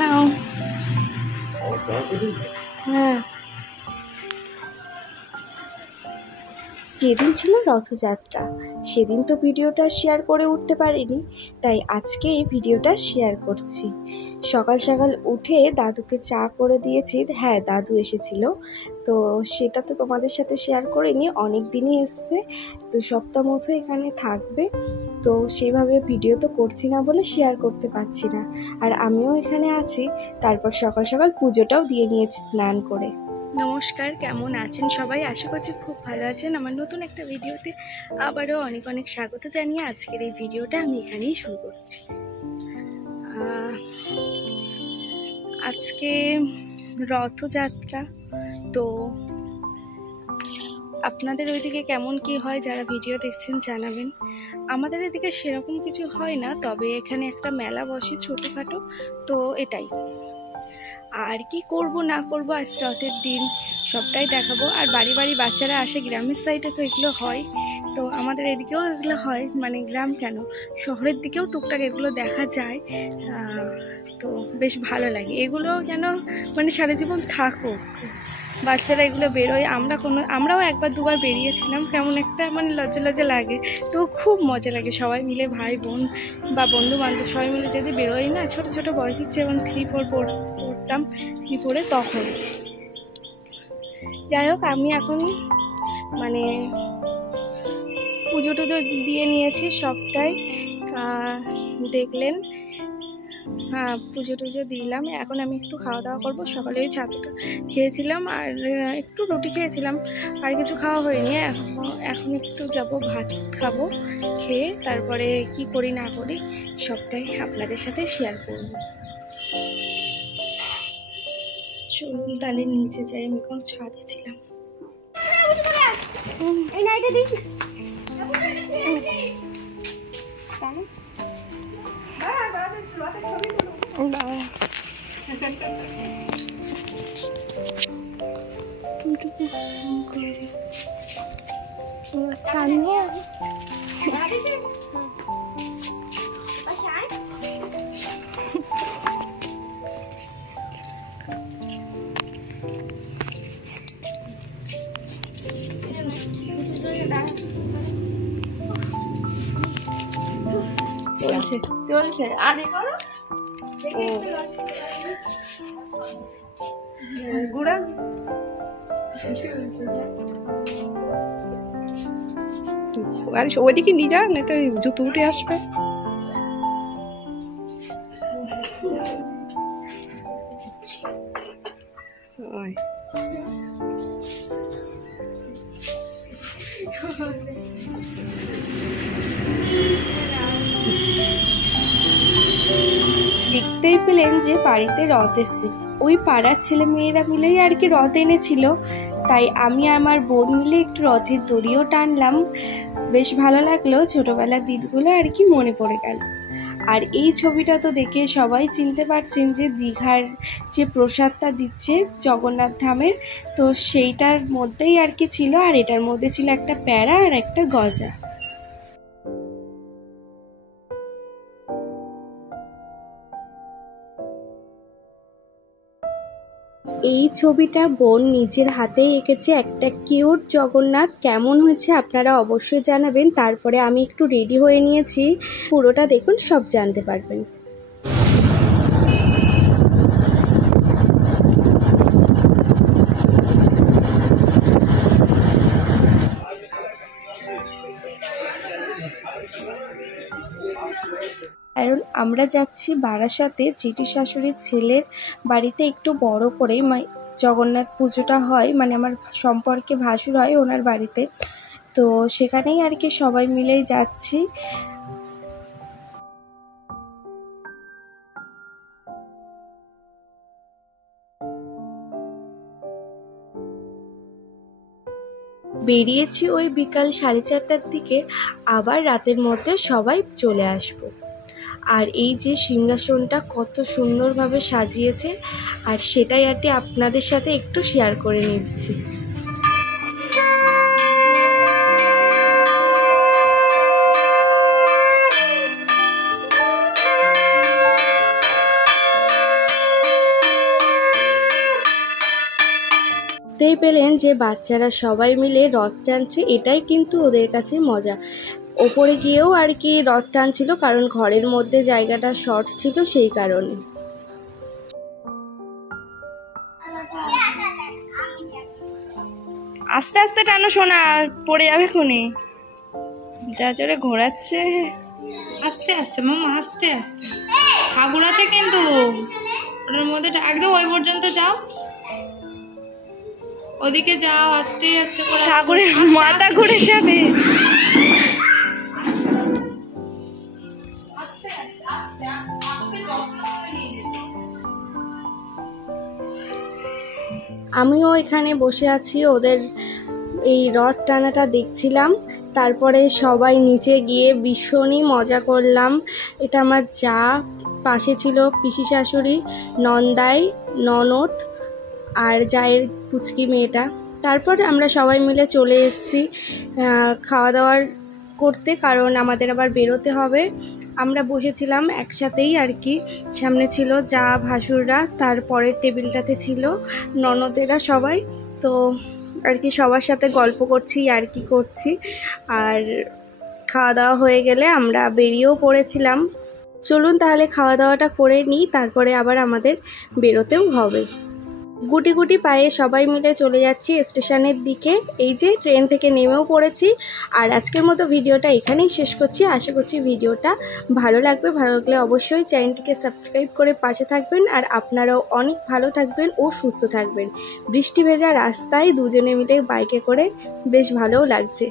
নাও। হ্যাঁ, যেদিন ছিল রথযাত্রা সেদিন তো ভিডিওটা শেয়ার করে উঠতে পারিনি, তাই আজকে এই ভিডিওটা শেয়ার করছি। সকাল সকাল উঠে দাদুকে চা করে দিয়েছি। হ্যাঁ, দাদু এসেছিল, তো সেটা তো তোমাদের সাথে শেয়ার করিনি, অনেক দিনই এসছে, 2 সপ্তাহ মতো এখানে থাকবে, তো সেভাবে ভিডিও তো করছি না বলে শেয়ার করতে পারছি না। আর আমিও এখানে আছি। তারপর সকাল সকাল পুজোটাও দিয়ে নিয়েছি স্নান করে। নমস্কার, কেমন আছেন সবাই? আশা করছি খুব ভালো আছেন। আমার নতুন একটা ভিডিওতে আবারও অনেক অনেক স্বাগত জানিয়ে আজকের এই ভিডিওটা আমি এখানেই শুরু করছি। আজকে রথযাত্রা, তো আপনাদের ওইদিকে কেমন কি হয় যারা ভিডিও দেখছেন জানাবেন। আমাদের এদিকে সেরকম কিছু হয় না, তবে এখানে একটা মেলা বসে ছোটোখাটো, তো এটাই। আর কি করব না করব, আজ রথের দিন সবটাই দেখাবো। আর বাড়ি বাড়ি বাচ্চারা আসে, গ্রামের সাইডে তো এগুলো হয়, তো আমাদের এদিকেও এগুলো হয়, মানে গ্রাম কেন শহরের দিকেও টুকটাক এগুলো দেখা যায়। তো বেশ ভালো লাগে এগুলো, যেন মানে সারা জীবন থাকুক। বাচ্চারা এগুলো বেরোয়, আমরাও একবার দুবার বেরিয়েছিলাম, কেমন একটা মানে লজ্জা লজ্জা লাগে, তো খুব মজা লাগে। সবাই মিলে ভাই বোন বা বন্ধু বান্ধব সবাই মিলে যদি বেরোই না, ছোটো ছোটো বয়সের, যেমন 3-4 পড়তাম, 3 পড়ে তখন। যাই হোক, আমি এখন মানে পুজো টুজো দিয়ে নিয়েছি সবটাই, দেখলেন। হ্যাঁ, পুজো টুজো দিলাম, এখন আমি একটু খাওয়া দাওয়া করবো। সকালে ওই ছাতুটা খেয়েছিলাম আর একটু রুটি খেয়েছিলাম, আর কিছু খাওয়া হয়নি। এখন একটু যাব ভাত খাবো, খেয়ে তারপরে কি করি না করি সবটাই আপনাদের সাথে শেয়ার করব। চলুন তাহলে নিচে যাই, আমি এখন ছাদে ছিলাম। চলছে আরে করো গুড়া আর ওইদিকে নিয়ে যা, না তো জুতো উঠে আসবে। দেখতেই পেলেন যে বাড়িতে রথ এসছে, ওই পাড়ার ছেলে মেয়েরা মিলেই আর কি রথ এনেছিল, তাই আমি আমার বোন মিলে একটু রথের দড়িও টানলাম। বেশ ভালো লাগলো, ছোটোবেলার দিনগুলো আর কি মনে পড়ে গেল। আর এই ছবিটা তো দেখে সবাই চিনতে পারছেন যে দীঘার যে প্রসাদটা দিচ্ছে জগন্নাথ ধামের, তো সেইটার মধ্যেই আর কি ছিল, আর এটার মধ্যে ছিল একটা প্যাড়া আর একটা গজা। এই ছবিটা বোন নিজের হাতেই এঁকেছে, একটা কিউট জগন্নাথ। কেমন হয়েছে আপনারা অবশ্যই জানাবেন। তারপরে আমি একটু রেডি হয়ে নিয়েছি, পুরোটা দেখুন, সব জানতে পারবেন। কারণ আমরা যাচ্ছি বারাসাতে, জেঠি শাশুড়ির ছেলের বাড়িতে একটু বড় করে জগন্নাথ পুজোটা হয়, মানে আমার সম্পর্কে ভাসুর হয় ওনার বাড়িতে, তো সেখানেই আর কি সবাই মিলেই যাচ্ছি। বেরিয়েছি ওই বিকাল 4:30টার দিকে, আবার রাতের মধ্যে সবাই চলে আসব। আর এই যে সিংহাসনটা কত সুন্দরভাবে সাজিয়েছে, আর সেটাই আর কি আপনাদের সাথে একটু শেয়ার করে নিচ্ছি। বুঝতেই পেলেন যে বাচ্চারা সবাই মিলে রথ টানছে, এটাই কিন্তু ওদের কাছে মজা। ওপরে গিয়েও আর কি রথ টানছিল, কারণ ঘরের মধ্যে জায়গাটা শর্ট ছিল সেই কারণে। আস্তে আস্তে টানো সোনা, পড়ে যাবে খুনি, যা জোরে ঘোরাচ্ছে। আস্তে আস্তে মামা, আস্তে আস্তে। ঠাকুর আছে কিন্তু ওটার মধ্যে, একদম ওই পর্যন্ত যাও, ওদিকে যাও, আস্তে আস্তে করে। ঠাকুরের মাথা ঘুরে যাবে। আমিও এখানে বসে আছি, ওদের এই রথ টানাটা দেখছিলাম। তারপরে সবাই নিচে গিয়ে ভীষণই মজা করলাম। এটা আমার যা, পাশে ছিল পিসি শাশুড়ি, নন্দাই, ননদ আর জায়ের পুচকি মেয়েটা। তারপর আমরা সবাই মিলে চলে এসেছি খাওয়া দাওয়ার করতে, কারণ আমাদের আবার বেরোতে হবে। আমরা বসেছিলাম একসাথেই আর কি, সামনে ছিল যা ভাসুররা, তারপরের টেবিলটাতে ছিল ননদেরা সবাই। তো আর কি সবার সাথে গল্প করছি আর কি করছি। আর খাওয়া দাওয়া হয়ে গেলে আমরা বেরিয়েও পড়েছিলাম। চলুন তাহলে খাওয়া দাওয়াটা করে নিই, তারপরে আবার আমাদের বেরোতেও হবে। গুটি গুটি পায়ে সবাই মিলে চলে যাচ্ছি স্টেশনের দিকে। এই যে ট্রেন থেকে নেমেও পড়েছি। আর আজকের মতো ভিডিওটা এখানেই শেষ করছি। আশা করছি ভিডিওটা ভালো লাগবে। ভালো লাগলে অবশ্যই চ্যানেলটিকে সাবস্ক্রাইব করে পাশে থাকবেন। আর আপনারাও অনেক ভালো থাকবেন ও সুস্থ থাকবেন। বৃষ্টি ভেজা রাস্তায় দুজনে মিলে বাইকে করে বেশ ভালোও লাগছে।